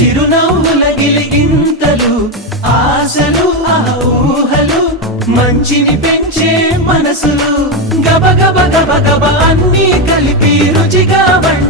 చిరునవ్వుల గిలిగింతలు, ఆశలు ఆ ఊహలు, మంచిని పెంచే మనసులు, గబ గబ గబ గబ అన్నీ కలిపి రుచిగా వండి